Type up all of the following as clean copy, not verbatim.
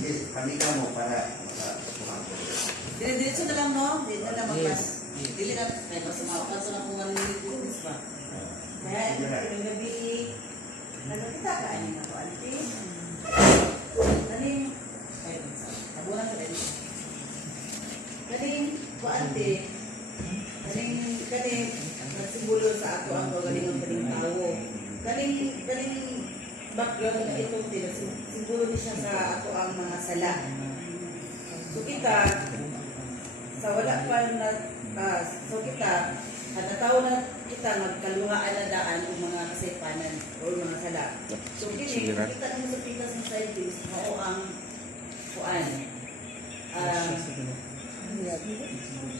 Sige, paniga mo para Diretso na lang, no? Dito na magpas. Dili na, kaya mas umapas na kung manilitis pa. Kaya, yung gabi, ano kita ka, ano na to, alti? Kaning, ay, tabunan sa dali. Kaning, kuante, kaning, nagsimbolo sa ato ang galing ng kaning tao. Kaning, background na ito, simbolo niya siya sa ato ang mga sala. So kita, sa wala pa na, so kita, nataw na kita magkalungaan na daan ng mga kasaypanan o mga sala. So kini, kita naman sa Pitas Societies, mao ang kuan,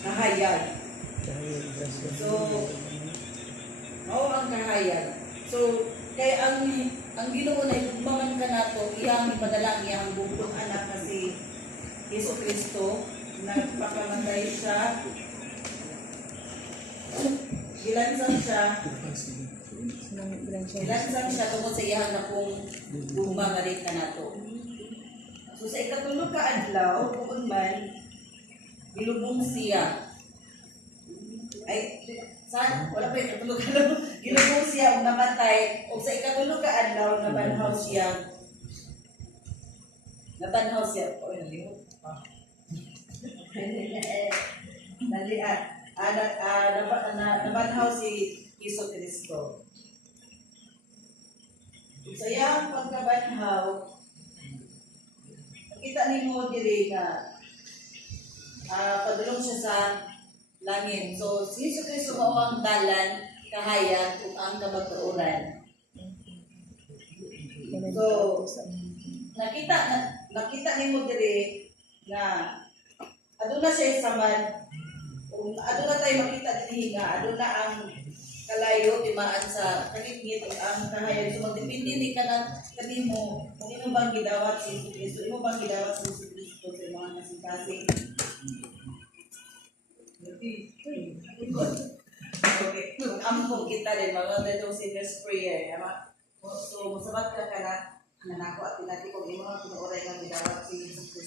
kahayag. So, mao ang kahayag. So, kaya ang Ginoo na igugmangan ka nato, iyang ipadala iyang bugtong anak na si Yesu Kristo, nagpakamatay siya, gilansan siya tungkol sa iyang na kung bumagarit ka nato. So sa ikatulog ka adlaw, kung man, gilubong siya. Ay, saan? Wala pa ikatulog ka adlaw. Gilubong siya ang namatay. O sa ikatulog ka adlaw, nabanhaw siya. O, nalimot. Nabanhaw si Yesu Kristo. Sa iyang pagkabanhaw, nakita ninyo diri nga padulong siya sa langit. So, si Yesu Kristo mao ang dalan, kahayag, ug ang kamatuoran. So, nakita ninyo diri nga aduna siya samad. Aduna tayo makita diri nga aduna ang kalayo timaan sa kagitgit ang kahayag. So magdepende ni kanimo kung imo bang gidawat si Jesu Kristo, imo bang gidawat si Jesu Kristo sa mga kasing-kasing. Okay, ampong kita rin mga datong sinner's prayer. So musabat ka na nako at pinati kung imo ang tinuoray nga gidawat si Jesu Kristo.